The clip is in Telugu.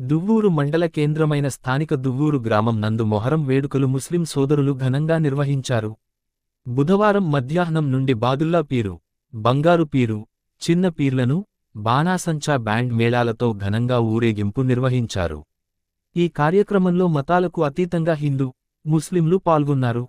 దువ్వూరు మండల కేంద్రమైన స్థానిక దువ్వూరు గ్రామం నందు మొహరం వేడుకలు ముస్లిం సోదరులు ఘనంగా నిర్వహించారు. బుధవారం మధ్యాహ్నం నుండి బాదుల్లా పీరు, బంగారు పీరు, చిన్న పీర్లను, బాణాసంచా బ్యాండ్ మేళాలతో ఘనంగా ఊరేగింపు నిర్వహించారు. ఈ కార్యక్రమంలో మతాలకు అతీతంగా హిందూ, ముస్లింలు పాల్గొన్నారు.